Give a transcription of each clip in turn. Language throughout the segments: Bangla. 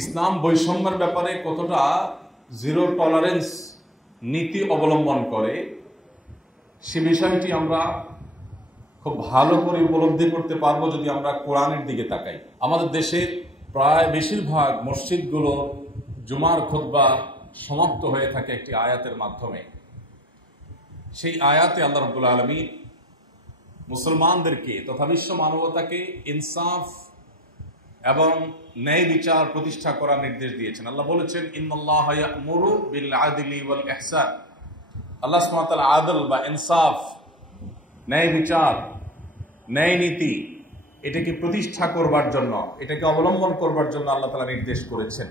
ইসলাম বৈষম্যের ব্যাপারে কতটা জিরো টলারেন্স নীতি অবলম্বন করে সে বিষয়টি আমরা খুব ভালো করে উপলব্ধি করতে পারবো যদি আমরা কোরআনের দিকে তাকাই। আমাদের দেশের প্রায় বেশিরভাগ মসজিদগুলো জুমার খুতবা সমাপ্ত হয়ে থাকে একটি আয়াতের মাধ্যমে। সেই আয়াতে আল্লাহ রাব্বুল আলামিন মুসলমানদেরকে তথা বিশ্ব মানবতাকে ইনসাফ এবং ন্যায় বিচার প্রতিষ্ঠা করার নির্দেশ দিয়েছেন। আল্লাহ বলেছেন, ইন্নাল্লাহা ইয়া'মুরু বিল আদলি ওয়াল ইহসান। আল্লাহ সুবহানাহু ওয়া তাআলা আদল বা ইনসাফ, ন্যায় বিচার, ন্যায় নীতি এটাকে প্রতিষ্ঠা করবার জন্য, এটাকে অবলম্বন করবার জন্য আল্লাহ তাআলা নির্দেশ করেছেন।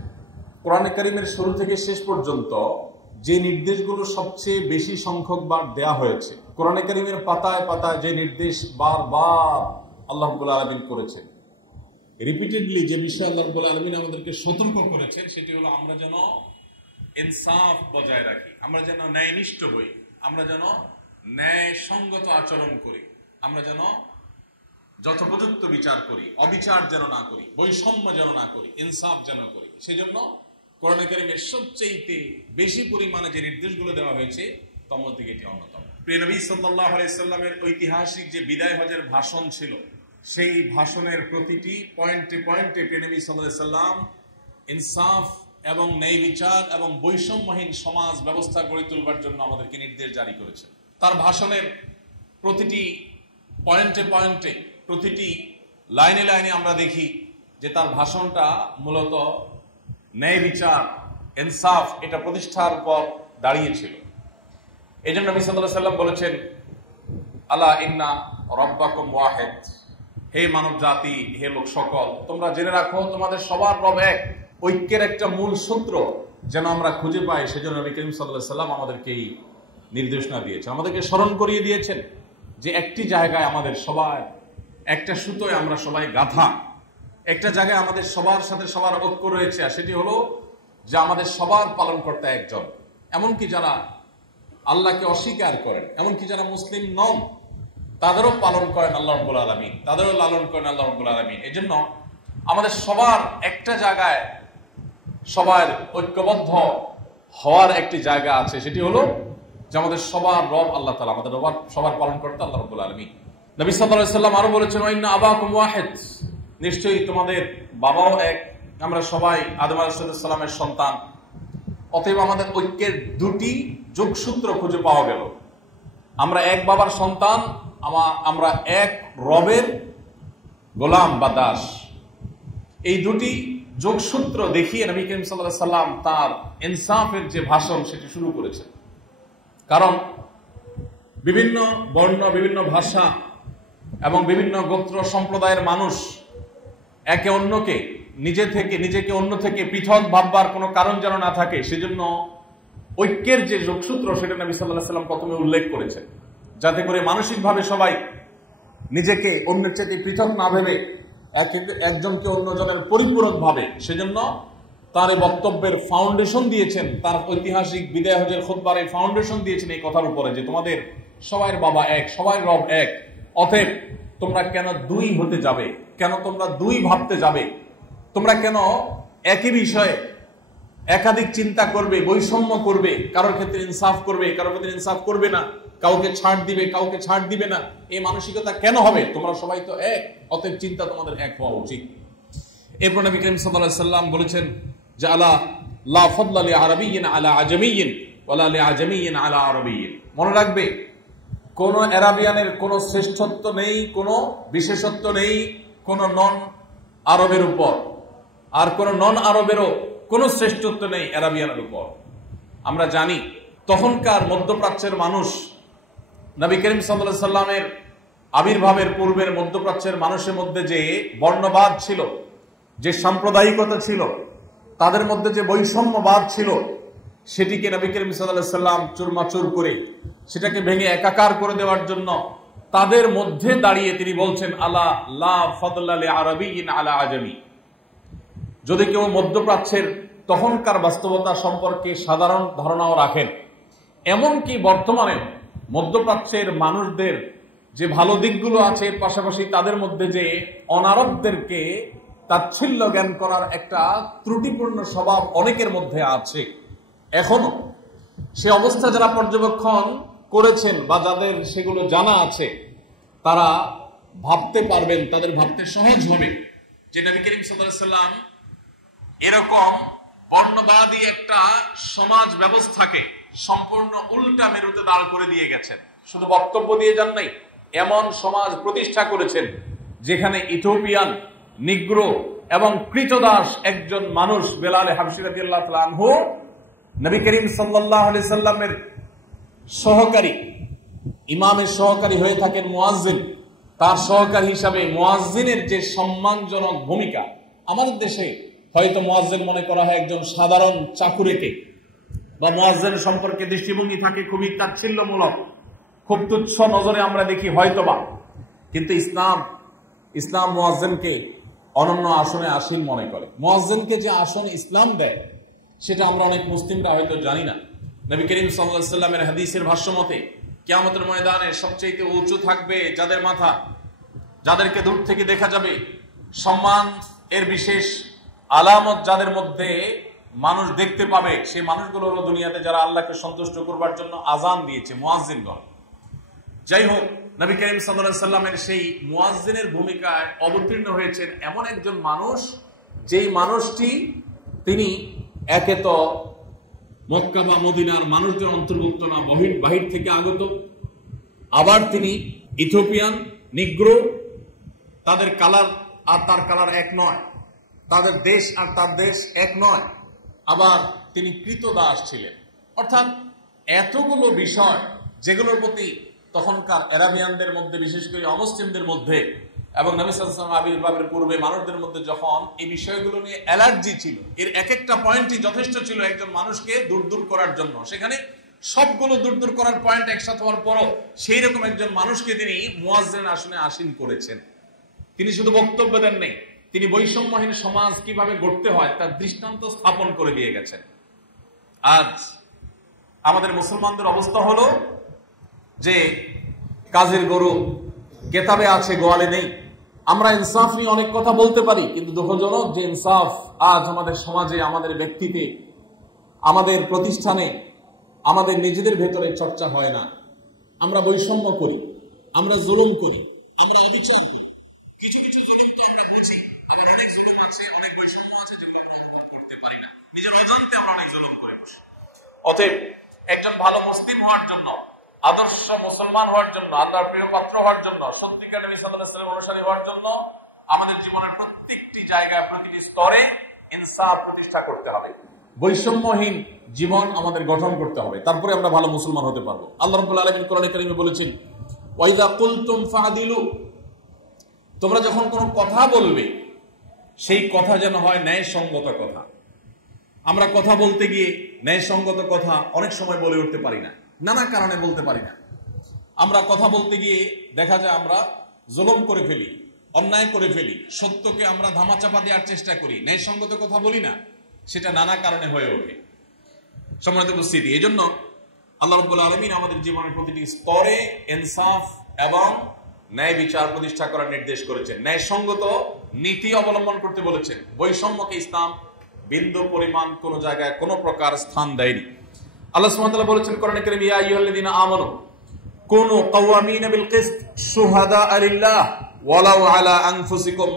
কোরআনে কারীমের শুরু থেকে শেষ পর্যন্ত যে নির্দেশগুলো সবচেয়ে বেশি সংখ্যক বার দেয়া হয়েছে, কোরআনে কারীমের পাতায় পাতায় যে নির্দেশ বারবার আল্লাহ রাব্বুল আলামিন করেছেন, রিপিটেডলি যে বিষয়ে আল্লাহ রাব্বুল আলামিন আমাদেরকে সতর্ক করেছেন, সেটি হলো আমরা যেন ইনসাফ বজায় রাখি, আমরা যেন ন্যায়নিষ্ঠ হই, আমরা যেন ন্যায় সঙ্গত আচরণ করি, আমরা যেন যথোপযুক্ত বিচার করি, অবিচার যেন না করি, বৈষম্য যেন না করি, ইনসাফ যেন করি। সেজন্য কোরআনে কারীমের সবচেয়ে বেশি পরিমাণে যে নির্দেশগুলো দেওয়া হয়েছে তার মধ্যে এটি অন্যতম। প্রিয় নবী সাল্লাল্লাহু আলাইহি সাল্লামের ঐতিহাসিক যে বিদায় হজের ভাষণ ছিল, সেই ভাষণের প্রতিটি পয়েন্টে পয়েন্টে প্রিয় নবী সাল্লাল্লাহু আলাইহি সাল্লাম ইনসাফ এবং ন্যায় বিচার এবং বৈষম্যহীন সমাজ ব্যবস্থা গড়ে তুলবার জন্য আমাদেরকে নির্দেশ জারি করেছেন। তার ভাষণের প্রতিটি পয়েন্টে পয়েন্টে, প্রতিটি লাইনে লাইনে আমরা দেখি যে তার ভাষণটা মূলত ন্যায় বিচার, ইনসাফ এটা প্রতিষ্ঠার উপর দাঁড়িয়েছিল। এই জন্য নবী সাল্লাল্লাহু আলাইহি সাল্লাম বলেছেন, আলা ইন্না রাব্বাকুম ওয়াহিদ, হে মানব জাতি, হে লোক সকল, তোমরা জেনে রাখো তোমাদের সবার রব এক। ঐক্যের একটা মূল সূত্র যেন আমরা খুঁজে পাই, সেজন্য নবী করিম সাল্লাল্লাহু আলাইহি সাল্লাম আমাদেরকে এই নির্দেশনা দিয়েছেন, আমাদেরকে স্মরণ করিয়ে দিয়েছেন যে একটি জায়গায় আমাদের সবার, একটা সুতোয় আমরা সবাই গাঁথা, একটা জায়গায় আমাদের সবার সাথে সবার ঐক্য রয়েছে, আর সেটি হলো যে আমাদের সবার পালনকর্তা একজন। এমনকি যারা আল্লাহকে অস্বীকার করেন, এমনকি যারা মুসলিম নন, তাদেরও পালন করেন আল্লাহ রাব্বুল আলামিন, তাদেরও লালন করেন আল্লাহ রাব্বুল আলামিন। এই জন্য আমাদের সবার একটা জায়গায় সবার ঐক্যবদ্ধ হওয়ার একটি জায়গা আছে, সেটি হলো যে আমাদের সবার রব আল্লাহ তাআলা, আমাদের সবার পালনকর্তা আল্লাহ রাব্বুল আলামিন। নবী সাল্লাল্লাহু আলাইহি সাল্লাম আরো বলেছেন, ইন্না আবাকুম ওয়াহিদ, নিশ্চয়ই তোমাদের বাবাও এক, আমরা সবাই আদম আলাইহিস সালামের সন্তান। অতএব আমাদের ঐক্যের দুটি যোগসূত্র খুঁজে পাওয়া গেল। আমরা এক বাবার সন্তান, আমরা এক রবের গোলাম বা দাস। এই দুটি যোগসূত্র দেখিয়ে নবী করিম সাল্লাল্লাহু আলাইহি সাল্লাম তার ইনসাফের যে ভাষণ সেটি শুরু করেছেন। কারণ বিভিন্ন বর্ণ, বিভিন্ন ভাষা এবং বিভিন্ন গোত্র সম্প্রদায়ের মানুষ একে অন্যকে নিজেকে অন্য থেকে পৃথক ভাববার কোনো কারণ যেন না থাকে, সেজন্য ঐক্যের যে যোগসূত্র সেটা নবী সাল্লাল্লাহু আলাইহি সাল্লাম প্রথমে উল্লেখ করেছেন, যাতে করে মানসিকভাবে সবাই নিজেকে অন্যের চেয়ে পৃথক না ভেবে একজনকে অন্যজনের পরিপূরক ভাবে। সেজন্য তার এই বক্তব্যের ফাউন্ডেশন দিয়েছেন, তার ঐতিহাসিক বিদায় হজের খুতবার এই ফাউন্ডেশন দিয়েছেন এই কথার উপরে যে তোমাদের সবার বাবা এক, সবার রব এক। অতএব তোমরা কেন দুই হতে যাবে, কেন তোমরা দুই ভাবতে যাবে, তোমরা কেন একই বিষয়ে একাধিক চিন্তা করবে, বৈষম্য করবে, কারোর ক্ষেত্রে ইনসাফ করবে, কারোর ক্ষেত্রে ইনসাফ করবে না, কাউকে ছাড় দিবে, কাউকে ছাড় দিবে না, এই মানসিকতা কেন হবে? তোমরা সবাই তো এক, অতএব চিন্তা তোমাদের এক হওয়া উচিত। এরপর নবী করিম সাল্লাল্লাহু আলাইহি সাল্লাম বলেছেন যে আলা লা ফাদলা লি আরাবিয়্যিন আলা আজামিয়্যিন ওয়ালা লি আজামিয়্যিন আলা আরাবিয়্যিন। মনে রাখবে, কোন আরাবিয়ানের কোনো শ্রেষ্ঠত্ব নেই, কোনো বিশেষত্ব নেই কোন নন আরবের উপর, আর কোন নন আরবেরও কোনো শ্রেষ্ঠত্ব নেই আরাবিয়ানের উপর। আমরা জানি তখনকার মধ্যপ্রাচ্যের মানুষ নবী করিম সাল্লাল্লাহু আলাইহি সাল্লামের আবির্ভাবের পূর্বের মধ্যপ্রাচ্যের মানুষের মধ্যে যে বর্ণবাদ ছিল, যে সাম্প্রদায়িকতা ছিল, তাদের মধ্যে যে বৈষম্যবাদ ছিল, সেটিকে নবী করিম সাল্লাল্লাহু আলাইহি সাল্লাম চুরমাচুর করে সেটাকে ভেঙে একাকার করে দেওয়ার জন্য তাদের মধ্যে দাঁড়িয়ে তিনি বলছেন, আলা লা ফাদলা লি আরাবিয়্যিন আলা আজামি। যদি কেউ মধ্যপ্রাচ্যের তখনকার বাস্তবতা সম্পর্কে সাধারণ ধারণাও রাখেন, এমনকি বর্তমানে মধ্যপ্রাচ্যের মানুষদের যে ভালো দিকগুলো আছে, পাশাপাশি তাদের মধ্যে যে অনারবদেরকে তাচ্ছিল্য জ্ঞান করার একটা ত্রুটিপূর্ণ স্বভাব অনেকের মধ্যে আছে এখনো। সে অবস্থা যারা পর্যবেক্ষণ করেছেন বা যাদের সেগুলো জানা আছে, তারা ভাবতে পারবেন, তাদের ভাবতে সহজ হবে যে নবী করিম সাল্লাল্লাহু আলাইহি ওয়াসাল্লাম এরকম বর্ণবাদী একটা সমাজ ব্যবস্থাকে সম্পূর্ণ উল্টা মেরুতে দাঁড় করে দিয়ে গেছেন। শুধু বক্তব্য দিয়ে যান নাই, এমন সমাজ প্রতিষ্ঠা করেছেন যেখানে ইথিওপিয়ান, নিগ্রো এবং কৃতদাস একজন মানুষ বেলাল হাবশী রাদিয়াল্লাহু তাআলা আনহু নবী করিম সাল্লাল্লাহু আলাইহি সাল্লামের সহকারী, ইমামের সহকারী হয়ে থাকেন মুয়াজ্জিন। তার সহকারী হিসাবে মুয়াজ্জিনের যে সম্মানজনক ভূমিকা, আমাদের দেশে হয়তো মুয়াজ্জিন মনে করা হয় একজন সাধারণ চাকুরেকে, বা মুয়াজ্জিন সম্পর্কে দৃষ্টিভঙ্গি থাকে খুবই তাচ্ছিল্যমূলক, খুব তুচ্ছ নজরে আমরা দেখি হয়তোবা। কিন্তু ইসলাম মুয়াজ্জিনকে অনন্য আসনে আসীন মনে করে। মুয়াজ্জিনকে যে আসন ইসলাম দেয় সেটা আমরা অনেক মুসলিমরা হয়তো জানি না। নবী করিম সাল্লাল্লাহু আলাইহি সাল্লামের হাদিসের ভাষ্য মতে কিয়ামতের ময়দানে সবচেয়ে উঁচু থাকবে যাদের মাথা, যাদেরকে দূর থেকে দেখা যাবে, সম্মান এর বিশেষ আলামত যাদের মধ্যে মানুষ দেখতে পাবে, সেই মানুষগুলো হলো দুনিয়াতে যারা আল্লাহকে সন্তুষ্ট করবার জন্য আজান দিয়েছে, মুয়াজ্জিনগণ। যাই হোক, নবী করিম সাল্লাল্লাহু আলাইহি সাল্লামের সেই মুয়াজ্জিনের ভূমিকায় অবতীর্ণ হয়েছেন এমন একজন মানুষ, যেই মানুষটি তিনি একে তো মক্কা বা মদিনার মানুষদের অন্তর্ভুক্ত না, বাহির থেকে আগত, আবার তিনি ইথিওপিয়ান, নিগ্রো, তাদের কালার আর তার কালার এক নয়, তাদের দেশ আর তার দেশ এক নয়, আবার তিনি কৃতদাস ছিলেন। অর্থাৎ এতগুলো বিষয় যেগুলোর প্রতি তখনকার আরাবিয়ানদের মধ্যে, বিশেষ করে অমুসলিমদের মধ্যে এবং নবী সাল্লাল্লাহু আলাইহি ওয়াসাল্লাম আবির্ভাবের পূর্বে মানুষদের মধ্যে যখন এই বিষয়গুলো নিয়ে অ্যালার্জি ছিল, এর এক একটা পয়েন্টই যথেষ্ট ছিল একজন মানুষকে দূর করার জন্য। সেখানে সবগুলো দূর করার পয়েন্ট একসাথে হওয়ার পরও সেই রকম একজন মানুষকে তিনি মুয়াজ্জিন আসনে আসীন করেছেন। তিনি শুধু বক্তব্য দেন নেই, তিনি বৈষম্যহীন সমাজ কিভাবে গড়তে হয় তার দৃষ্টান্ত স্থাপন করে দিয়ে গেছেন। আজ আমাদের মুসলমানদের অবস্থা হলো যে কাজের গরু কেতাবে আছে, গোয়ালে নেই। আমরা ইনসাফ নিয়ে অনেক কথা বলতে পারি, কিন্তু দুঃখজনক যে ইনসাফ আজ আমাদের সমাজে, আমাদের ব্যক্তিতে, আমাদের প্রতিষ্ঠানে, আমাদের নিজেদের ভেতরে চর্চা হয় না। আমরা বৈষম্য করি, আমরা জুলুম করি, আমরা অবিচার করি। কিছু কিছু জুলুম তো আমরা বুঝি, আবার অনেক জুলুম আছে, অনেক বৈষম্য আছে যেগুলো আমরা করতে পারি না, নিজের অজান্তে আমরা অনেক জুলুম করে বসি। অতএব একজন ভালো মুসলিম হওয়ার জন্য, আদর্শ মুসলমান হওয়ার জন্য, আল্লাহর প্রিয় পাত্র হওয়ার জন্য, সত্যিকার নবী সাল্লাল্লাহু আলাইহি ওয়াসাল্লামের অনুসারী হওয়ার জন্য আমাদের জীবনের প্রত্যেকটি জায়গায়, প্রতিটি স্তরে ইনসাফ প্রতিষ্ঠা করতে হবে। বৈষম্যহীন জীবন আমাদের গঠন করতে হবে, তারপরে আমরা ভালো মুসলমান হতে পারবো। আল্লাহ রাব্বুল আলামিন কোরআনে কারীমে বলেছেন, ওয়াইযা কুলতুম ফাদিলু, তোমরা যখন কোনো কথা বলবে সেই কথা যেন হয় ন্যায়সঙ্গত কথা। আমরা কথা বলতে গিয়ে ন্যায়সঙ্গত কথা অনেক সময় বলে উঠতে পারি না, নানা কারণে বলতে পারি না। আমরা কথা বলতে গিয়ে দেখা যায় আমরা জুলুম করে ফেলি, অন্যায় করে ফেলি, সত্যকে আমরা ধামাচাপা দেওয়ার চেষ্টা করি, ন্যায়সঙ্গত কথা বলি না, সেটা নানা কারণে হয়ে ওঠে। সম্মানিত উপস্থিতি, এই জন্য আল্লাহ রাব্বুল আলামিন আমাদের জীবনের প্রতিটি স্তরে ইনসাফ এবং ন্যায় বিচার প্রতিষ্ঠা করার নির্দেশ করেছেন, ন্যায়সঙ্গত নীতি অবলম্বন করতে বলেছেন। বৈষম্যকে ইসলাম বিন্দু পরিমাণ কোন জায়গায় কোন প্রকার স্থান দেয়নি। আল্লাহ সুবহানাহু ওয়া তাআলা বলেছেন কোরআনে কারীমে, ইয়া আইয়ুহাল্লাযীনা আমানু কুনু কাওয়ামিনা বিল কিসত শুহাদাআ লিল্লাহ ওয়ালাউ আলা আনফুসিকুম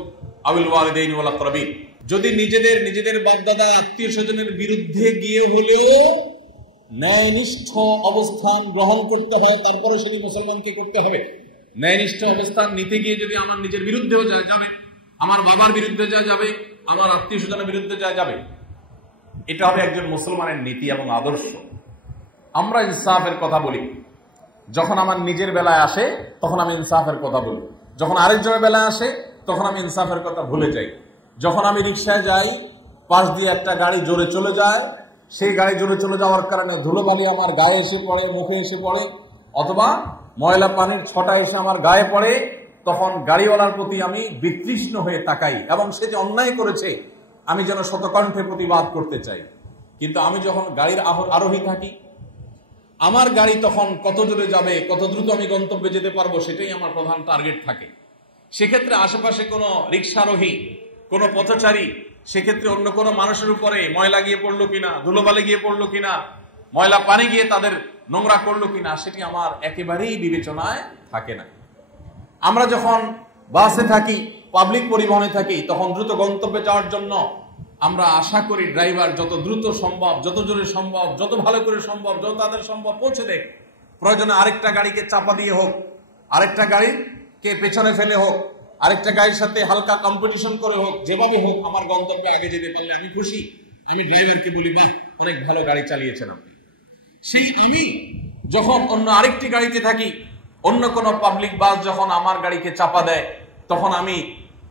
আওয়াল ওয়ালিদাইনি ওয়াল আকরাবিন। যদি নিজেদের বাপ-দাদা, আত্মীয়-স্বজনের বিরুদ্ধে গিয়ে হলেও ন্যায়নিষ্ঠ অবস্থান গ্রহণ করতে হয়, তারপরে শুধু মুসলমানকে করতে হবে। ন্যায়নিষ্ঠ অবস্থান নিতে গিয়ে যদি আমার নিজের বিরুদ্ধেও যাবে, আমার বাবার বিরুদ্ধে যাবে, আমার আত্মীয়-স্বজনের বিরুদ্ধে যাবে, এটা হবে একজন মুসলমানের নীতি এবং আদর্শ। আমরা ইনসাফের কথা বলি, যখন আমার নিজের বেলায় আসে তখন আমি ইনসাফের কথা বলি, যখন আরেকজনের বেলায় আসে তখন আমি ইনসাফের কথা ভুলে যাই। যখন আমি রিকশায় যাই, পাশ দিয়ে একটা গাড়ি জোরে চলে যায়, সেই গাড়ি জোরে চলে যাওয়ার কারণে ধুলোবালি আমার গায়ে এসে পড়ে, মুখে এসে পড়ে, অথবা ময়লা পানির ছটা এসে আমার গায়ে পড়ে, তখন গাড়িওয়ালার প্রতি আমি বিতৃষ্ণ হয়ে তাকাই এবং সে যে অন্যায় করেছে আমি যেন শতকণ্ঠে প্রতিবাদ করতে চাই। কিন্তু আমি যখন গাড়ির আরোহী থাকি, আমার গাড়ি তখন কত জোরে যাবে, কত দ্রুত আমি গন্তব্যে যেতে পারবো, সেটাই আমার প্রধান টার্গেট থাকে। সেক্ষেত্রে আশেপাশে কোনো রিকশারোহী কোন পথচারী সেক্ষেত্রে অন্য কোনো মানুষের উপরে ময়লা গিয়ে পড়লো কিনা, ধুলোবালি গিয়ে পড়লো কিনা, ময়লা পানি গিয়ে তাদের নোংরা করলো কিনা, সেটি আমার একেবারেই বিবেচনায় থাকে না। আমরা যখন বাসে থাকি, পাবলিক পরিবহনে থাকি, তখন দ্রুত গন্তব্যে যাওয়ার জন্য আমরা আশা করি ড্রাইভার যত দ্রুত সম্ভব, যত জোরে সম্ভব, যত ভালো করে সম্ভব, যত তাদের সম্ভব পৌঁছে দেয়। প্রয়োজনে আরেকটা গাড়িকে চাপা দিয়ে হোক, আরেকটা গাড়িকে পেছনে ফেলে হোক, আরেকটা গাড়ির সাথে হালকা কম্পিটিশন করে হোক, যেভাবে হোক আমার গন্তব্যে আগে যেতে পারলে আমি খুশি। আমি ড্রাইভারকে বলি, বাহ, অনেক ভালো গাড়ি চালিয়েছেন আপনি। সেই আমি যখন অন্য আরেকটি গাড়িতে থাকি, অন্য কোনো পাবলিক বাস যখন আমার গাড়িকে চাপা দেয়, তখন আমি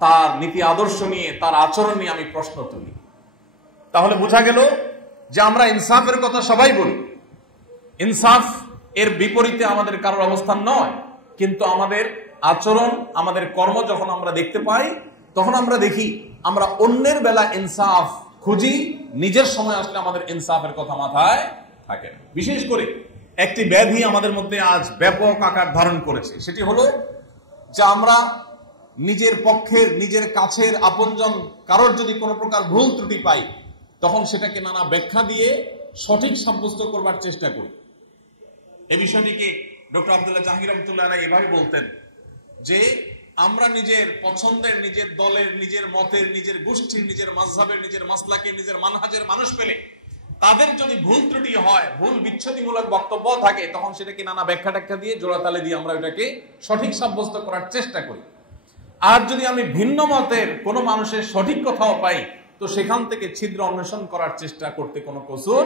তার নীতি আদর্শ নিয়ে, তার আচরণ নিয়ে আমি প্রশ্ন তুলি। তাহলে বোঝা গেল যে আমরা ইনসাফের কথা সবাই বলি, ইনসাফ এর বিপরীতে আমাদের কারোর অবস্থান নয়, কিন্তু আমাদের আচরণ, আমাদের কর্ম যখন আমরা দেখতে পাই, তখন আমরা দেখি আমরা অন্যের বেলা ইনসাফ খুঁজি, নিজের সময় আসলে আমাদের ইনসাফের কথা মাথায় থাকে না। বিশেষ করে একটি ব্যাধি আমাদের মধ্যে আজ ব্যাপক আকার ধারণ করেছে, সেটি হলো যে আমরা নিজের পক্ষের, নিজের কাছের আপনজন কারোর যদি কোনো প্রকার ভুল ত্রুটি পাই, তখন সেটাকে নানা ব্যাখ্যা দিয়ে সঠিক সাব্যস্ত করবার চেষ্টা করি। এই বিষয়টিকে ডক্টর আব্দুল্লাহ জাহাঙ্গীর রহমতুল্লাহ আলাইহি এভাবে বলতেন যে আমরা নিজের পছন্দের, নিজের দলের, নিজের মতের, নিজের গোষ্ঠীর, নিজের মাযহাবের, নিজের মাসলাকের, নিজের মানহাজের মানুষ পেলে তাদের যদি ভুল ত্রুটি হয়, ভুল বিচ্ছেদমূলক বক্তব্য থাকে, তখন সেটাকে নানা ব্যাখ্যা ট্যাখ্যা দিয়ে, জোড়াতালে দিয়ে আমরা এটাকে সঠিক সাব্যস্ত করার চেষ্টা করি। আর যদি আমি ভিন্ন মতের কোনো মানুষের সঠিক কথাও পাই, তো সেখান থেকে ছিদ্র অন্বেষণ করার চেষ্টা করতে কোনো কসুর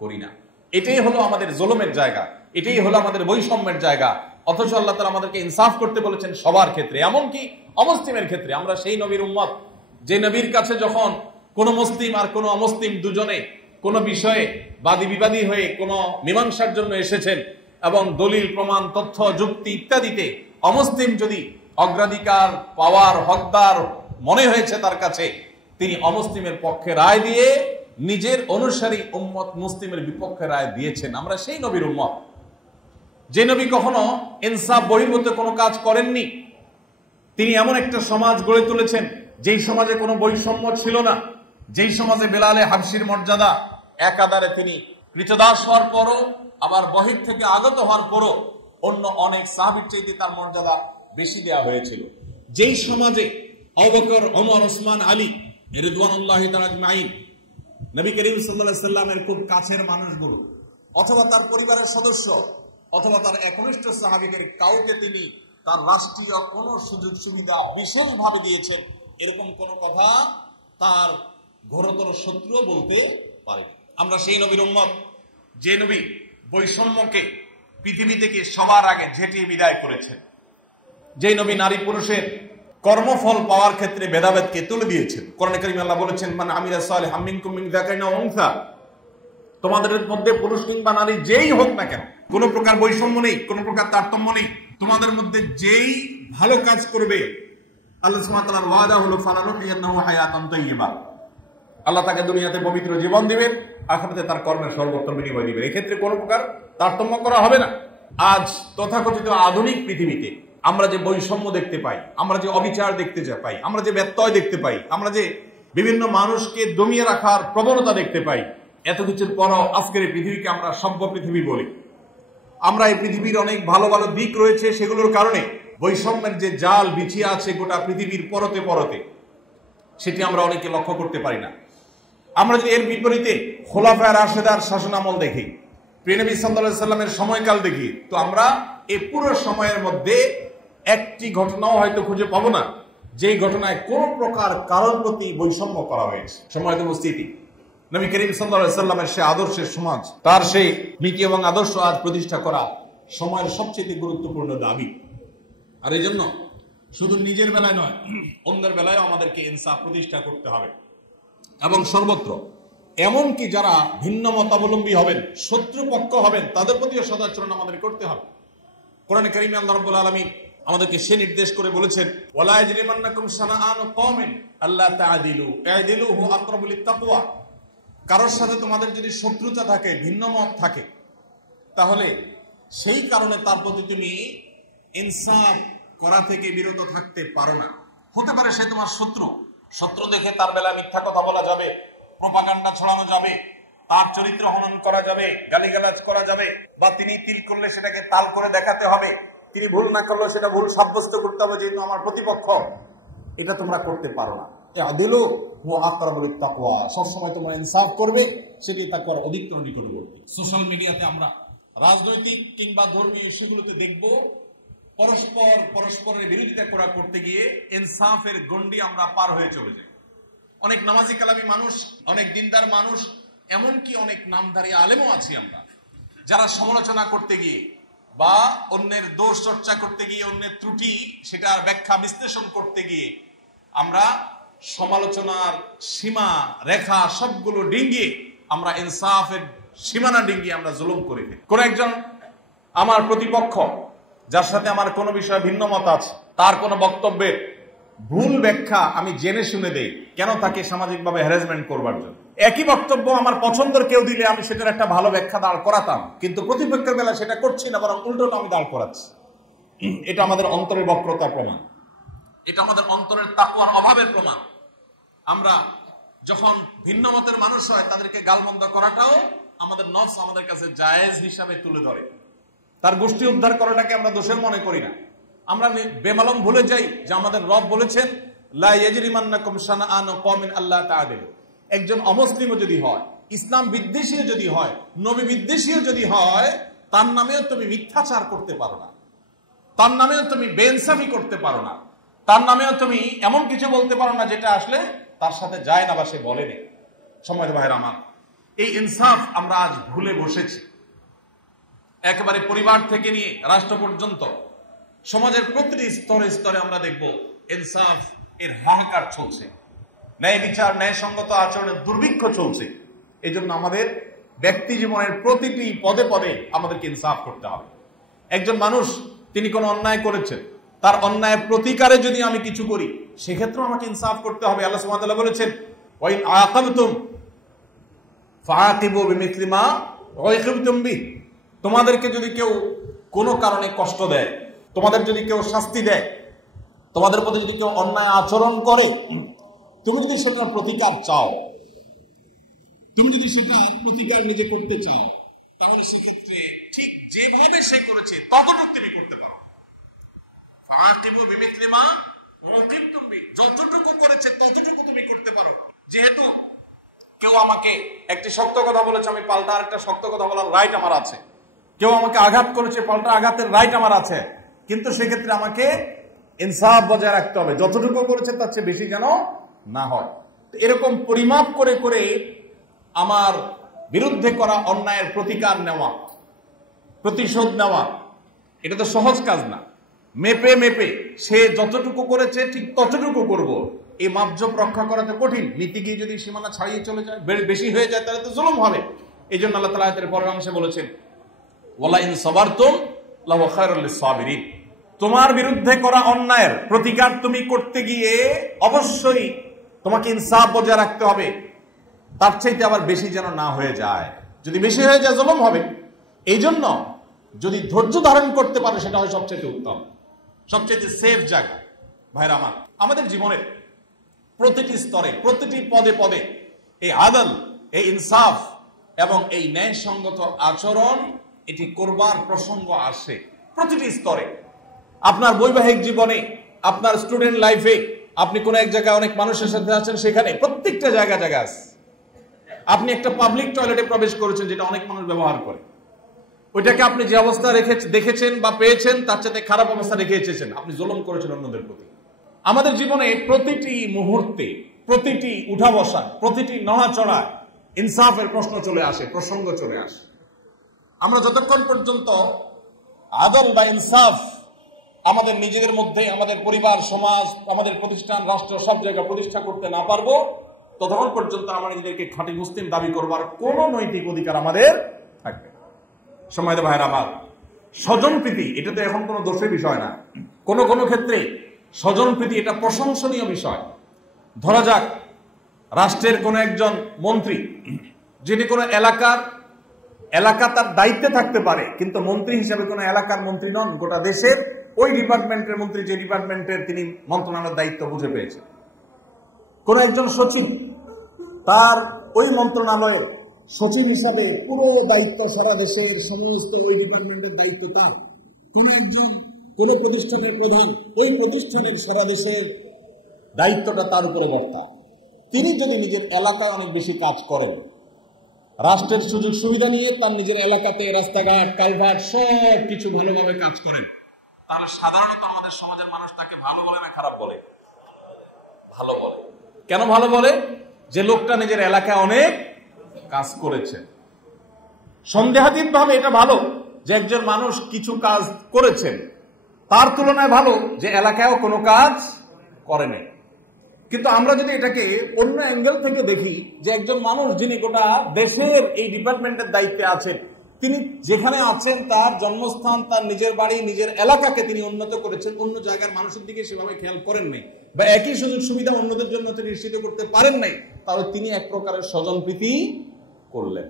করি না। এটাই হলো আমাদের জুলুমের জায়গা, এটাই হলো আমাদের বৈষম্যের জায়গা। অথচ আল্লাহ তাআলা আমাদেরকে ইনসাফ করতে বলেছেন সবার ক্ষেত্রে, এমনকি অমুসলিমের ক্ষেত্রে। আমরা সেই নবীর উম্মত, যে নবীর কাছে যখন কোনো মুসলিম আর কোনো অমুসলিম দুজনে কোনো বিষয়ে বাদী বিবাদী হয়ে কোনো মীমাংসার জন্য এসেছেন, এবং দলিল, প্রমাণ, তথ্য, যুক্তি ইত্যাদিতে অমুসলিম যদি অগ্রাধিকার পাওয়ার হকদার মনে হয়েছে তার কাছে, তিনি অমুসলিমের পক্ষে রায় দিয়ে নিজের অনুসারী উম্মত মুসলিমের বিপক্ষে রায় দিয়েছেন। আমরা সেই নবীর উম্মত, যে নবী কখনো ইনসাফ বহির্ভূত কোনো কাজ করেননি। তিনি এমন একটা সমাজ গড়ে তুলেছেন যেই সমাজে কোনো বৈষম্য ছিল না, যেই সমাজে বেলালে হাবশির মর্যাদা একাধারে তিনি কৃতদাস হওয়ার পরও, আবার বহির থেকে আগত হওয়ার পরও অন্য অনেক সাহাবীর চাইতে তার মর্যাদা বেশি দেওয়া হয়েছিল। যেই সমাজে আবু বকর, ওমর, ওসমান, আলী রিদওয়ানুল্লাহি তাআলা আজমাইন, নবী করিম সাল্লাল্লাহু আলাইহি সাল্লামের খুব কাছের মানুষগুলো, অথবা তার পরিবারের সদস্য, অথবা তার একনিষ্ঠ সাহাবীদের কাউকে তিনি তার রাষ্ট্রীয় কোনো সুযোগ সুবিধা বিশেষভাবে দিয়েছেন, এরকম কোনো কথা তার ঘোরতর শত্রু বলতে পারে। আমরা সেই নবীর উম্মত, যে নবী বৈষম্যকে পৃথিবী থেকে সবার আগে ঝেঁটিয়ে বিদায় করেছেন, যে নবী নারী পুরুষের কর্মফল পাওয়ার ক্ষেত্রে ভেদাভেদকে তুলে দিয়েছেন। কোরআনে কারিমে আল্লাহ বলেছেন, মান আমিলা সালিহাম মিনকুম মিন যাকারিন ওয়া উনসা, তোমাদের মধ্যে পুরুষ কিংবা নারী যেই হোক না কেন, কোনো প্রকার বৈষম্য নেই, কোনো প্রকার তারতম্য নেই। তোমাদের মধ্যে যেই ভালো কাজ করবে, আল্লাহ সুবহানাহু ওয়া তাআলার ওয়াদা হলো ফালানুহিয়ান্নাহু হায়াতান তাইয়্যিবা, আল্লাহ তাকে দুনিয়াতে পবিত্র জীবন দিবেন, আখিরাতে তার কর্মের সর্বোত্তম বিনিময় দিবেন। এক্ষেত্রে কোনো প্রকার তারতম্য করা হবে না। আজ তথাকথিত আধুনিক পৃথিবীতে আমরা যে বৈষম্য দেখতে পাই, আমরা যে অবিচার দেখতে পাই, আমরা যে ব্যত্যয় দেখতে পাই, আমরা যে বিভিন্ন মানুষকে দমিয়ে রাখার প্রবণতা দেখতে পাই, এত কিছুর পরও আজকের এই পৃথিবীকে আমরা সভ্য পৃথিবী বলি। আমরা এই পৃথিবীর অনেক ভালো ভালো দিক রয়েছে, সেগুলোর কারণে বৈষম্যের যে জাল বিছিয়ে আছে গোটা পৃথিবীর পরতে পরতে, সেটি আমরা অনেকে লক্ষ্য করতে পারি না। আমরা যদি এর বিপরীতে খোলাফায়ে রাশেদার শাসনামল দেখি, প্রিয় নবী সাল্লাল্লাহু আলাইহি সাল্লামের সময়কাল দেখি, তো আমরা এই পুরো সময়ের মধ্যে একটি ঘটনাও হয়তো খুঁজে পাবো না যেই ঘটনায় কোন প্রকার কারোর প্রতি বৈষম্য করা হয়েছে। সম্মানিত উপস্থিতি, নবী করিম সাল্লাল্লাহু আলাইহি সাল্লামের সেই আদর্শের সমাজ, তার সেই নীতি এবং আদর্শ আজ প্রতিষ্ঠা করা সময়ের সবচেয়ে গুরুত্বপূর্ণ দাবি। আর এই জন্য শুধু নিজের বেলায় নয়, অন্যের বেলায় আমাদেরকে ইনসাফ প্রতিষ্ঠা করতে হবে, এবং সর্বত্র, এমনকি যারা ভিন্ন মতাবলম্বী হবেন, শত্রুপক্ষ হবেন, তাদের প্রতিও সদাচরণ আমাদের করতে হবে। কোরআনে কারিমে আল্লাহ রাব্বুল আলামিন আমাদেরকে সে নির্দেশ করে বলেছেন, ওয়ালা ইয়াজরিমান্নাকুম শানাআনু কওমিন আল্লা তা'দিলু ই'দিলু হুয়া আকরাবু লিত-তাকওয়া। কারোর সাথে তোমাদের যদি শত্রুতা থাকে, ভিন্ন মত থাকে, তাহলে সেই কারণে তার প্রতি তুমি ইনসাফ করা থেকে বিরত থাকতে পারো না। হতে পারে সে তোমার শত্রু, শত্রু দেখে তার বেলায় মিথ্যা কথা বলা যাবে, প্রোপাগান্ডা ছড়ানো যাবে, তার চরিত্র হনন করা যাবে, গালিগালাজ করা যাবে, বা তিনি তিল করলে সেটাকে তাল করে দেখাতে হবে, তিনি ভুল না করলে সেটা ভুল সাব্যস্ত করতে হবে যেহেতু আমার প্রতিপক্ষ। এটা তোমরা করতে পারো না। দিলো ও আকরাবুল তাকওয়া, সবসময় তোমরা ইনসাফ করবে, সেটি তাকওয়ার অধিকতর নিকটবর্তী। সোশ্যাল মিডিয়াতে আমরা রাজনৈতিক কিংবা ধর্মীয় ইস্যুগুলোতে দেখব পরস্পরের বিরোধিতা করতে গিয়ে ইনসাফের গণ্ডি আমরা পার হয়ে চলে যাই। অনেক নামাজি কালামী মানুষ, অনেক দিনদার মানুষ, এমনকি অনেক নামধারী আলেমও আছি আমরা, যারা সমালোচনা করতে গিয়ে বা অন্যের দোষ চর্চা করতে গিয়ে, অন্যের ত্রুটি সেটার ব্যাখ্যা বিশ্লেষণ করতে গিয়ে আমরা সমালোচনার সীমা রেখা সবগুলো ডিঙ্গিয়ে আমরা ইনসাফের সীমানা ডিঙ্গিয়ে আমরা জুলুম করে দিই। কোন একজন আমার প্রতিপক্ষ, যার সাথে আমার কোনো বিষয়ে ভিন্ন মত আছে, তার কোনো বক্তব্যের ভুল ব্যাখ্যা আমি জেনে শুনে দেই, কেন তাকে সামাজিকভাবে হ্যারাসমেন্ট করবার জন্য। একই বক্তব্য আমার পছন্দের কেউ দিলে আমি সেটার একটা ভালো ব্যাখ্যা দাঁড় করাতাম, কিন্তু প্রতিপক্ষের বেলা সেটা করছি না, বরং উল্টোটা আমি দাঁড় করাচ্ছি। এটা আমাদের অন্তরের বক্রতার প্রমাণ, এটা আমাদের অন্তরের তাকওয়ার অভাবের প্রমাণ। আমরা যখন ভিন্ন মতের মানুষ হয় তাদেরকে গালমন্দ করাটাও আমাদের নফস আমাদের কাছে জায়েজ হিসাবে তুলে ধরে। তার গোষ্ঠী উদ্ধার করাটাকে আমরা দোষের মনে করি না। আমরা বেমালম ভুলে যাই যে আমাদের রব বলেছেন লা ইয়াজরিমান্নাকুম শানাআনু কওমিন আল্লা তাআদিলু। একজন অমুসলিমও যদি হয়, ইসলাম বিদ্বেষীও যদি হয়, নবী বিদ্বেষীও যদি হয়, তার নামেও তুমি মিথ্যাচার করতে পারো না, তার নামেও তুমি বেইনসাফি করতে পারো না, তার নামেও তুমি এমন কিছু বলতে পারো না যেটা আসলে তার সাথে যায় না বা সে বলেনি। সম্মানিত ভাইরা আমার, এই ইনসাফ আমরা আজ ভুলে বসেছি। একেবারে পরিবার থেকে নিয়ে রাষ্ট্র পর্যন্ত সমাজের প্রতিটি স্তরে স্তরে আমরা দেখব ইনসাফ এর হাহাকার চলছে, ন্যায় বিচার ন্যায়সঙ্গত আচরণের দুর্ভিক্ষ চলছে। এই জন্য আমাদের ব্যক্তি জীবনের প্রতিটি পদে পদে আমাদেরকে ইনসাফ করতে হবে। একজন মানুষ তিনি কোনো অন্যায় করেছেন, তার অন্যায়ের প্রতিকারে যদি আমি কিছু করি, সেক্ষেত্রেও আমাকে ইনসাফ করতে হবে। আল্লাহ সুবহানাহু ওয়া তাআলা বলেছেন ওয়া ইন আকাবতুম ফাআকিবু বিমিসলি মা উকিবতুম বিহি। তোমাদেরকে যদি কেউ কোনো কারণে কষ্ট দেয়, তোমাদের যদি কেউ শাস্তি দেয়, তোমাদের প্রতি যদি কেউ অন্যায় আচরণ করে, তুমি যদি সেটার প্রতিকার চাও, তুমি যদি সেটা প্রতিকার নিজে করতে চাও, তাহলে সেক্ষেত্রে ঠিক যেভাবে সে করেছে ততটুকু তুমি করতে পারো। ফাআকিবু বিমিসলি মা উকিবতুম বিহি, যতটুকু করেছে ততটুকু তুমি করতে পারো। যেহেতু কেউ আমাকে একটি শক্ত কথা বলেছে, আমি পাল্টা আরেকটা শক্ত কথা বলার রাইট আমার আছে। কেউ আমাকে আঘাত করেছে, পাল্টা আঘাতের রাইট আমার আছে, কিন্তু সেক্ষেত্রে আমাকে ইনসাফ বজায় রাখতে হবে। যতটুকু করেছে তার চেয়ে বেশি যেন না হয়। এরকম পরিমাপ করে করে আমার বিরুদ্ধে করা অন্যায়ের প্রতিকার নেওয়া, প্রতিশোধ নেওয়া, এটা তো সহজ কাজ না। মেপে মেপে সে যতটুকু করেছে ঠিক ততটুকু করব, এই মাপজোপ রক্ষা করা তো কঠিন। নীতি গিয়ে যদি সীমানা ছাড়িয়ে চলে যায়, বেশি হয়ে যায়, তাহলে তো জুলুম হবে। এই জন্য আল্লাহ তাআলা আয়াতের পরের অংশে বলেছেন ওয়ালা ইন সাবারতুম লাহু খায়রুল লিস-সাবিরিন। তোমার বিরুদ্ধে করা অন্যায়ের প্রতিকার তুমি করতে গিয়ে অবশ্যই তোমাকে ইনসাফ বজায় রাখতে হবে, তার চাইতে আবার বেশি যেন না হয়ে যায়। যদি বেশি হয়ে যায় জুলুম হবে। এই জন্য যদি ধৈর্য ধারণ করতে পারে সেটা হয় সবচেয়ে উত্তম, সবচেয়ে সেফ জায়গা। ভাইরা আমার, আমাদের জীবনের প্রতিটি স্তরে প্রতিটি পদে পদে এই আদল, এই ইনসাফ এবং এই ন্যায়সঙ্গত আচরণ এটি করবার প্রসঙ্গ আসে প্রতিটি স্তরে। আপনার বৈবাহিক জীবনে, আপনার স্টুডেন্ট লাইফে, আপনি কোন এক জায়গায় অনেক মানুষের সাথে আছেন, সেখানে প্রত্যেকটা জায়গা আছে। আপনি একটা পাবলিক টয়লেটে প্রবেশ করেছেন যেটা অনেক মানুষ ব্যবহার করে, ওইটাকে আপনি যে অবস্থা দেখেছেন বা পেয়েছেন তার চাইতে খারাপ অবস্থা রেখে এসেছেন, আপনি জুলুম করেছেন অন্যদের প্রতি। আমাদের জীবনে প্রতিটি মুহূর্তে, প্রতিটি উঠা বসা, প্রতিটি নড়াচড়া ইনসাফের প্রশ্ন চলে আসে, প্রসঙ্গ চলে আসে। আমরা যতক্ষণ পর্যন্ত আদল বা ইনসাফ আমাদের নিজেদের মধ্যে, আমাদের পরিবার, সমাজ, আমাদের প্রতিষ্ঠান, রাষ্ট্র, সব জায়গায় প্রতিষ্ঠা করতে না পারবো, ততক্ষণ পর্যন্ত আমরা নিজেদেরকে খাঁটি মুসলিম দাবি করবার কোনো নৈতিক অধিকার আমাদের থাকবে না। সম্মানিত ভাইরা আমার, স্বজনপ্রীতি এটা তো এখন কোনো দোষের বিষয় না। কোনো কোনো ক্ষেত্রে স্বজনপ্রীতি এটা প্রশংসনীয় বিষয়। ধরা যাক রাষ্ট্রের কোন একজন মন্ত্রী, যিনি কোনো এলাকা তার দায়িত্বে থাকতে পারে, কিন্তু মন্ত্রী হিসাবে কোনো এলাকার মন্ত্রী নন, গোটা দেশের ওই ডিপার্টমেন্টের মন্ত্রী, যে ডিপার্টমেন্টের তিনি মন্ত্রণালয়ের দায়িত্ব বুঝে পেয়েছেন। কোন একজন সচিব তার ওই মন্ত্রণালয়ের সচিব হিসাবে পুরো দায়িত্ব, সারা দেশের সমস্ত ওই ডিপার্টমেন্টের দায়িত্ব তার। কোন প্রতিষ্ঠানের প্রধান, ওই প্রতিষ্ঠানের সারা দেশের দায়িত্বটা তার উপরে বর্তা। তিনি যদি নিজের এলাকায় অনেক বেশি কাজ করেন, রাষ্ট্রের সুযোগ সুবিধা নিয়ে তার নিজের এলাকাতে রাস্তাঘাট, কালভার্ট সব কিছু ভালোভাবে কাজ করেন, তাহলে সাধারণত আমাদের সমাজের মানুষ তাকে ভালো বলে না খারাপ বলে? ভালো বলে। কেন ভালো বলে? যে লোকটা নিজের এলাকায় অনেক কাজ করেছে। সন্দেহাতীত ভাবে এটা ভালো যে একজন মানুষ কিছু কাজ করেছেন, তার তুলনায় ভালো যে এলাকায়ও কোনো কাজ করেনি। কিন্তু আমরা যদি এটাকে অন্য অ্যাঙ্গেল থেকে দেখি, যে একজন মানুষ যিনি গোটা দেশের এই ডিপার্টমেন্টের দায়িত্বে আছেন, তিনি যেখানে আছেন তার জন্মস্থান, তার নিজের বাড়ি, নিজের এলাকাকে তিনি উন্নত করেছেন, অন্য জায়গার মানুষের দিকে সেভাবে খেয়াল করেন নাই, বা একই সুযোগ সুবিধা অন্যদের জন্য তিনি নিশ্চিত করতে পারেন নাই, তাহলে তিনি এক প্রকারের স্বজনপ্রীতি করলেন।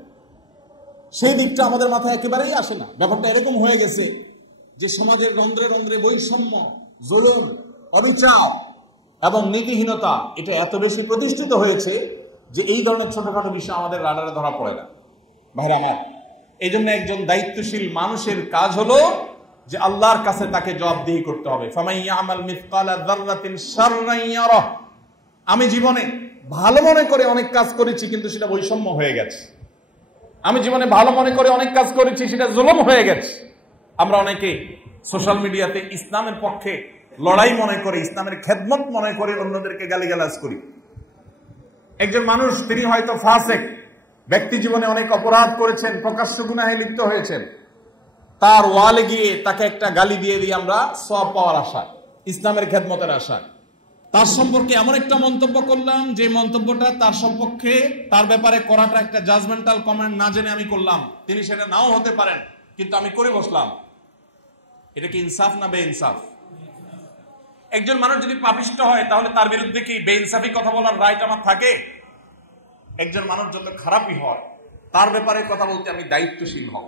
সেই দিকটা আমাদের মাথায় একেবারেই আসে না। ব্যাপারটা এরকম হয়ে গেছে যে সমাজের রন্ধ্রে রন্ধ্রে বৈষম্য, জুলুম, অবিচার এবং নীতিহীনতা এটা এত বেশি প্রতিষ্ঠিত হয়েছে যে এই ধরনের ছোটখাটো বিষয় আমাদের রাডারে ধরা পড়ে না। ভাইরা আমার, এই জন্য একজন দায়িত্বশীল মানুষের কাজ হলো যে আল্লাহর কাছে তাকে জবাবদিহি করতে হবে। ফামাইয়ামাল মিসকালা যাররাতিন শাররান ইয়ারাহ। আমি জীবনে ভালো মনে করে অনেক কাজ করেছি, কিন্তু সেটা বৈষম্য হয়ে গেছে। আমি জীবনে ভালো মনে করে অনেক কাজ করেছি, সেটা জুলুম হয়ে গেছে। আমরা অনেকে সোশ্যাল মিডিয়াতে ইসলামের পক্ষে লড়াই মনে করে, ইসলামের খেদমত মনে করে অন্যদেরকে গালিগালাজ করি। একজন মানুষ, তিনি হয়তো ফাসেক, ব্যক্তি জীবনে অনেক অপরাধ করেছেন, প্রকাশ্য গুনাহে লিপ্ত হয়েছেন, তার ওয়ালে গিয়ে তাকে একটা গালি দিয়ে আমরা সওয়াব পাওয়ার আশায়, ইসলামের খেদমতের আশায় তার সম্পর্কে এমন একটা মন্তব্য করলাম যে মন্তব্যটা তার সম্পর্কে, তার ব্যাপারে করাটা একটা জাজমেন্টাল কমেন্ট না জেনে আমি করলাম। তিনি সেটা নাও হতে পারেন, কিন্তু আমি করে বসলাম। এটা কি ইনসাফ না বেইনসাফ? একজন মানুষ যদি পাপিষ্ট হয়, তাহলে তার বিরুদ্ধে কি বেইনসাফি কথা বলার রাইট আমার থাকে? একজন মানুষ যত খারাপই হয়, তার ব্যাপারে কথা বলতে আমি দায়িত্বশীল হব।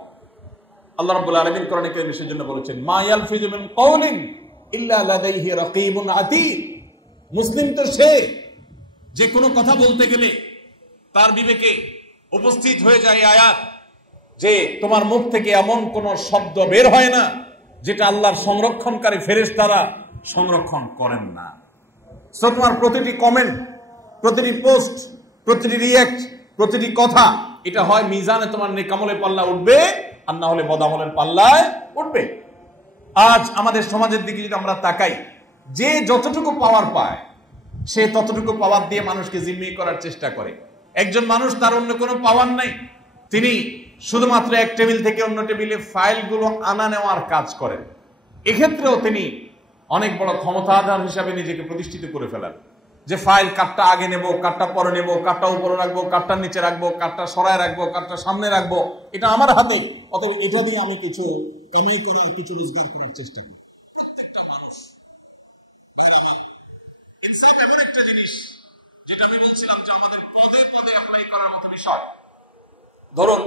আল্লাহ রাব্বুল আলামিন কোরআনে কারীমে সেজন্য বলেছেন, মা ইয়ালফিজু মিন কাওলিন ইল্লা লাদাইহি রাকীবুন আতীদ। মুসলিম তো সে যে কোনো কথা বলতে গেলে তার বিবেকে উপস্থিত হয়ে যায় আয়াত, যে তোমার মুখ থেকে এমন কোন শব্দ বের হয় না যেটা আল্লাহর সংরক্ষণকারী ফেরেশতারা সংরক্ষণ করেন না। সো তোমার প্রতিটি কমেন্ট, প্রতিটি পোস্ট, প্রতিটি রিঅ্যাক্ট, প্রতিটি কথা, এটা হয় মিজানে তোমার নেকামলের পাল্লা উঠবে, আর না হলে বদামলের পাল্লায় উঠবে। আজ আমাদের সমাজের দিকে যদি আমরা তাকাই, যে যতটুকু পাওয়ার পায় সে ততটুকু পাওয়ার দিয়ে মানুষকে জিম্মি করার চেষ্টা করে। একজন মানুষ, তার অন্য কোনো পাওয়ার নাই, তিনি শুধুমাত্র এক টেবিল থেকে অন্য টেবিলে ফাইলগুলো আনা নেওয়ার কাজ করেন। এক্ষেত্রেও তিনি অনেক বড় ক্ষমতাধর হিসাবে নিজেকে প্রতিষ্ঠিত করে ফেলেন, যে ফাইল কাটটা আগে নেব, কাটটা পরে নেব, কাটটা উপরে রাখবো, কাটটার নিচে রাখবো, কাটটা সরায় রাখবো, কাটটা সামনে রাখবো, এটা আমার হাতে, অতএব এটা দিয়ে আমি কিছু কামিয়ে করে কিছু রোজগার করার চেষ্টা করি। ধরুন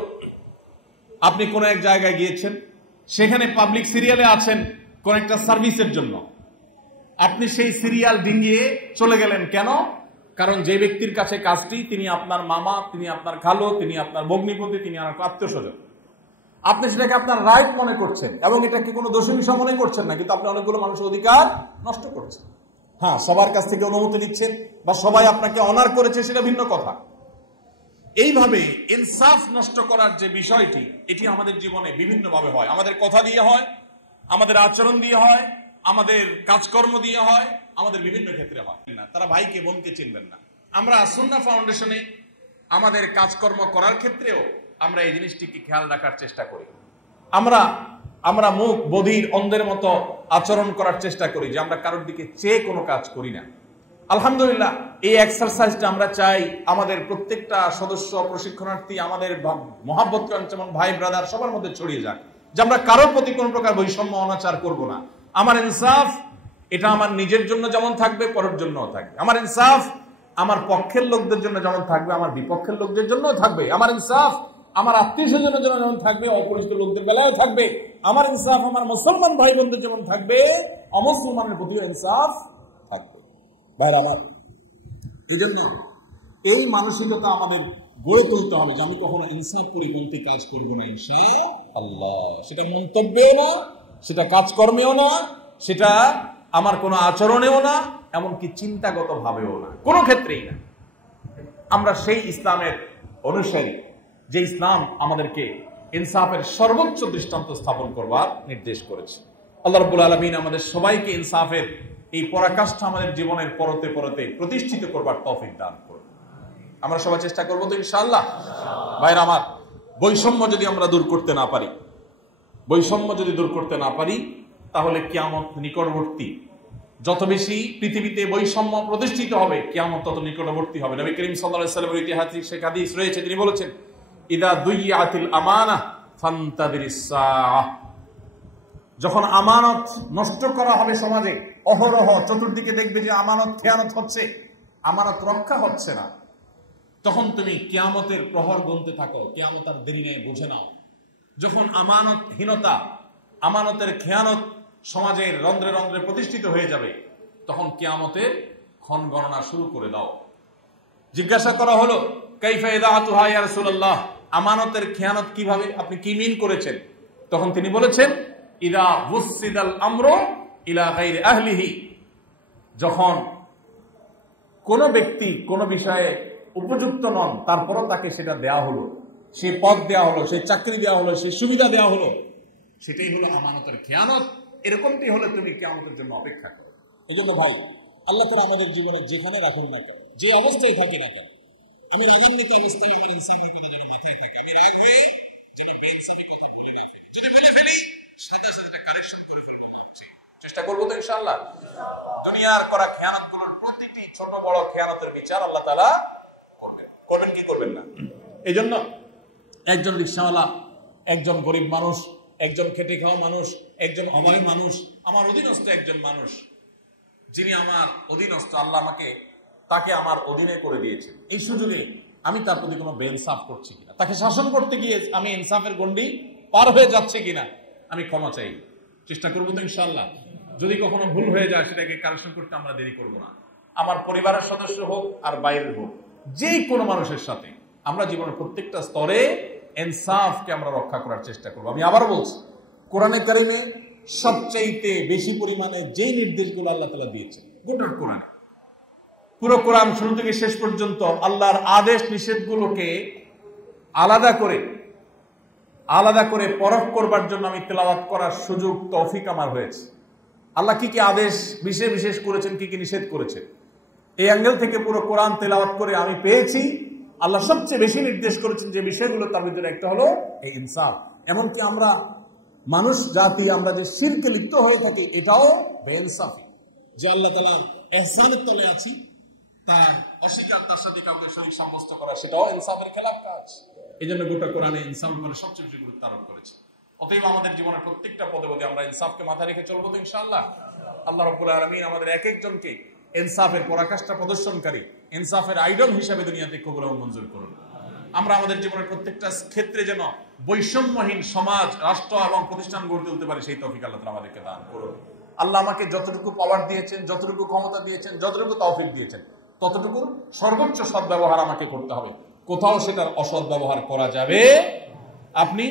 আপনি কোন এক জায়গায় গিয়েছেন, সেখানে পাবলিক সিরিয়ালে আছেন কোন একটা সার্ভিসের জন্য, আপনি সেই সিরিয়াল ডিঙ্গিয়ে চলে গেলেন। কেন? কারণ যে ব্যক্তির কাছে কাজটি, তিনি আপনার মামা, তিনি আপনার খালো, তিনি আপনার ভগ্নিপতি, তিনি আপনার আত্মীয় স্বজন। আপনি সেটাকে আপনার রাইট মনে করছেন এবং এটাকে কোনো দোষী বিষয় মনে করছেন না, কিন্তু আপনি অনেকগুলো মানুষের অধিকার নষ্ট করছেন। হ্যাঁ, সবার কাছ থেকে অনুমতি নিচ্ছেন বা সবাই আপনাকে অনার করেছে, সেটা ভিন্ন কথা। এইভাবে ইনসাফ নষ্ট করার যে বিষয়টি, এটি আমাদের জীবনে বিভিন্নভাবে হয়। আমাদের কথা দিয়ে হয়, আমাদের আচরণ দিয়ে হয়, আমাদের কাজকর্ম দিয়ে হয়, আমাদের বিভিন্ন ক্ষেত্রে হয় না। তারা ভাইকে বোনকে চিনবেন না। আমরা সুন্নাহ ফাউন্ডেশনে আমাদের কাজকর্ম করার ক্ষেত্রেও আমরা এই জিনিসটিকে খেয়াল রাখার চেষ্টা করি। আমরা মুখ বধির অন্ধের মতো আচরণ করার চেষ্টা করি, যে আমরা কারোর দিকে চেয়ে কোনো কাজ করি না। আলহামদুলিল্লাহ, এই এক্সারসাইজটা আমরা চাই আমাদের প্রত্যেকটা সদস্য, প্রশিক্ষণার্থী, আমাদের মহাব্বত যেমন ভাই ব্রাদার সবার মধ্যে ছড়িয়ে যাক, যে আমরা কারোর প্রতি কোনো প্রকার বৈষম্য অনাচার করব না। আমার ইনসাফ এটা আমার নিজের জন্য যেমন থাকবে, পরের জন্যও থাকবে। আমার ইনসাফ আমার পক্ষের লোকদের জন্য যেমন থাকবে, আমার বিপক্ষের লোকদের জন্যও থাকবে। আমার ইনসাফ আমার আত্মীয় স্বজনের জন্য যেমন থাকবে, অপরিচিত লোকদের বেলায় থাকবে। আমার ইনসাফ আমার মুসলমান ভাই বোনদের যেমন থাকবে, অমুসলমানের প্রতিও ইনসাফ থাকবে। ভাইরা আমার, এই জন্য এই মানসিকতা আমাদের গড়ে তুলতে হবে যে আমি কখনো ইনসাফ পরিপন্থী কাজ করবো না ইনশাআল্লাহ। সেটা মন্তব্যেও না, সেটা কাজকর্মেও না, সেটা আমার কোনো আচরণেও না, এমনকি চিন্তাগত ভাবেও না, কোনো ক্ষেত্রেই না। আমরা সেই ইসলামের অনুসারী যে ইসলাম আমাদেরকে ইনসাফের সর্বোচ্চ দৃষ্টান্ত স্থাপন করবার নির্দেশ করেছে। আল্লাহ রাব্বুল আলামিন আমাদের সবাইকে ইনসাফের এই পরাকাষ্ঠা আমাদের জীবনের পরতে পরতে প্রতিষ্ঠিত করবার তৌফিক দান করুন। আমরা সবাই চেষ্টা করবো তো ইনশাআল্লাহ। ভাইরা আমার, বৈষম্য যদি আমরা দূর করতে না পারি, বৈষম্য যদি দূর করতে না পারি, তাহলে কিয়ামত নিকটবর্তী। যত বেশি পৃথিবীতে বৈষম্য প্রতিষ্ঠিত হবে, কিয়ামত তত নিকটবর্তী হবে। নবী করিম সাল্লাল্লাহু আলাইহি ওয়াসাল্লামের ঐতিহাসিক হাদিস রয়েছে, তিনি বলেছেন, ইদা দুইয়াতিল আমানাহ ফান্তাদিরিস সাআহ। যখন আমানত নষ্ট করা হবে সমাজে, অহরহ চতুর্দিকে দেখবে যে আমানত খেয়ানত হচ্ছে, আমানত রক্ষা হচ্ছে না, তখন তুমি কিয়ামতের প্রহর গুনতে থাকো। কিয়ামত আর দেরি নেই, বুঝে নাও। যখন আমানতহীনতা, আমানতের খেয়ানত সমাজের রন্ধ্রে রন্ধ্রে প্রতিষ্ঠিত হয়ে যাবে, তখন কিয়ামতের ক্ষণ গণনা শুরু করে দাও। জিজ্ঞাসা করা হলো, কাইফা ইদাআতুহা ইয়া রাসূলুল্লাহ, আমানতের খেয়ানত কিভাবে, আপনি কি মিন করেছেন? তখন তিনি বলেছেন, ইদা বুসিদাল আমরু ইলা গায়রি আহলিহি, যখন কোন ব্যক্তি কোন বিষয়ে উপযুক্ত নন, তারপরও তাকে সেটা দেয়া হলো, সেই পদ দেয়া হলো, সেই চাকরি দেওয়া হলো, সেই সুবিধা দেওয়া হলো, সেটাই হলো আমানতের খেয়ানত। এরকমটি হলে তুমি কিয়ামতের জন্য অপেক্ষা করো। এই জন্য ভাই, আল্লাহ তাআলা আমাদের জীবনে যেখানে রাখেন না কেন, যে অবস্থায় থাকি না কেন, আমি রাজনীতি অবস্থায় আমার ইনসাফের কথা যেন মাথায় থাকে, আমি রাখবে যেন আমি ইনসাফের কথা বলে না ফেলি, যেটা বলে ফেলি সাথে সাথে কারেকশন করে ফেলবো। চেষ্টা করবো তো ইনশাআল্লাহ। দুনিয়ার করা খেয়ানত করার প্রতিটি ছোট বড় খেয়ানতের বিচার আল্লাহ তাআলা করবেন কি করবেন না। এই জন্য একজন রিকশাওয়ালা, একজন গরিব মানুষ, একজন খেটে খাওয়া মানুষ, একজন অভাবী মানুষ, আমার অধীনস্থ একজন মানুষ, যিনি আমার অধীনস্থ, আল্লাহ আমাকে তাকে আমার অধীনে করে দিয়েছেন, এই সুযোগে আমি তার প্রতি কোনো বেইনসাফ করছি কিনা, তাকে শাসন করতে গিয়ে আমি ইনসাফের গণ্ডি পার হয়ে যাচ্ছে কিনা, আমি ক্ষমা চাই। চেষ্টা করবো তো ইনশাআল্লাহ। যদি কখনো ভুল হয়ে যায়, সেটাকে কারেকশন করতে আমরা দেরি করবো না। আমার পরিবারের সদস্য হোক আর বাইরের হোক, যে কোনো মানুষের সাথে আমরা জীবনের প্রত্যেকটা স্তরে ইনসাফকে আমরা রক্ষা করার চেষ্টা করবো। আমি আবার বলছি, কোরআনে কারিমে সবচাইতে বেশি পরিমাণে যে নির্দেশগুলো আল্লাহ তাআলা দিয়েছেন, গোটা কোরআনে, পুরো কোরআন শুরু থেকে শেষ পর্যন্ত আল্লাহর আদেশ নিষেধগুলোকে আলাদা করে পরখ করবার জন্য আমি তেলাওয়াত করার সুযোগ, তৌফিক আমার হয়েছে। আল্লাহ কি কি আদেশ বিশেষ করেছেন, কি কি নিষেধ করেছেন, এই অ্যাঙ্গেল থেকে পুরো কোরআন তেলাওয়াত করে আমি পেয়েছি আল্লাহ সবচেয়ে বেশি নির্দেশ করেছেন যে বিষয়গুলো, তার ভিতরে একটা হলো এই ইনসাফ। এমনকি আমরা মানুষ জাতি, আমরা যে শিরকে লিপ্ত হয়ে থাকি, এটাও বেইনসাফি। যে আল্লাহ তাআলা ইহসানের তলে আছি, তার অস্বীকার, তার সাথে কাউকে শরীক সাব্যস্ত করা, সেটাও ইনসাফের খেলাফ কাজ। এই জন্য গোটা কোরআনে ইনসাফের উপরে সবচেয়ে বেশি গুরুত্ব আরোপ করেছে। অতএব আমাদের জীবনের প্রত্যেকটা পদে পদে আমরা ইনসাফকে মাথায় রেখে চলবো তো ইনশাআল্লাহ। আল্লাহ রাব্বুল আলামিন আমাদের এক একজনকে ইনসাফের পরাকাষ্ঠা প্রদর্শনকারী, ইনসাফের আইডল হিসেবে দুনিয়াতে কবুল এবং মঞ্জুর করুন। আমরা আমাদের জীবনের প্রত্যেকটা ক্ষেত্রে যেন বৈষম্যহীন সমাজ, রাষ্ট্র এবং প্রতিষ্ঠান গড়ে তুলতে পারি, সেই তৌফিক আল্লাহ তাআলা আমাদেরকে দান করুন। আল্লাহ আমাকে যতটুকু পাওয়ার দিয়েছেন, যতটুকু ক্ষমতা দিয়েছেন, যতটুকু তৌফিক দিয়েছেন, ততটুকুর সর্বোচ্চ সদ্ব্যবহার আমাকে করতে হবে। কোথাও সেটার অসৎ ব্যবহার করা যাবে। আপনি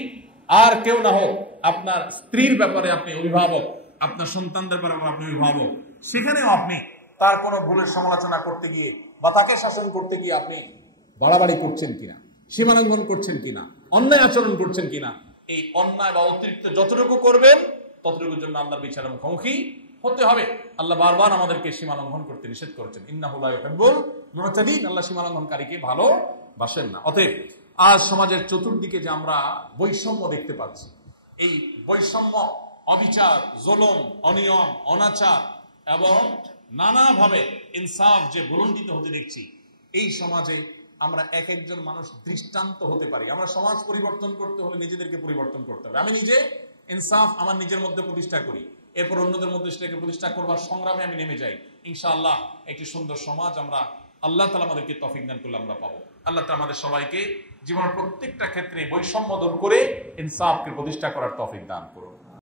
আর কেউ না হোক, আপনার স্ত্রীর ব্যাপারে আপনি অভিভাবক, আপনার সন্তানদের ব্যাপারে আপনি অভিভাবক, সেখানেও আপনি তার কোনো ভুলের সমালোচনা করতে গিয়ে বা তাকে শাসন করতে গিয়ে আপনি বাড়াবাড়ি করছেন কিনা, সীমালঙ্ঘন করছেন কিনা, অন্যায় আচরণ করছেন কিনা, এই অন্যায় বা অতিরিক্ত যতটুকু করবেন ততটুকুর জন্য আল্লাহর বিচারের মুখোমুখি হতে হবে। আল্লাহ বারবার আমাদেরকে সীমালঙ্ঘন করতে নিষেধ করেছেন, ইন্নাহু লা ইউহিব্বুল মুতাদিন, আল্লাহ সীমালঙ্ঘনকারীকে ভালোবাসেন না। অতএব আজ সমাজের চতুর্দিকে যে আমরা বৈষম্য দেখতে পাচ্ছি, এই বৈষম্য, অবিচার, জুলুম, অনিয়ম, অনাচার এবং নানাভাবে ইনসাফ যে বুলন্দিত হতে দেখছি, এই সমাজে আমরা এক একজন মানুষ দৃষ্টান্ত হতে পারি। আমরা সমাজ পরিবর্তন করতে হলে নিজেদেরকে পরিবর্তন করতে হবে। আমি নিজে ইনসাফ আমার নিজের মধ্যে প্রতিষ্ঠা করি, এরপর অন্যদের মধ্যে সেটাকে প্রতিষ্ঠা করবার সংগ্রামে আমি নেমে যাই। ইনশাআল্লাহ একটি সুন্দর সমাজ আমরা, আল্লাহ তাআলা আমাদেরকে তৌফিক দান করলে আমরা পাবো। আল্লাহ তাআলা আমাদের সবাইকে জীবনের প্রত্যেকটা ক্ষেত্রে বৈষম্য দূর করে ইনসাফকে প্রতিষ্ঠা করার তৌফিক দান করুন।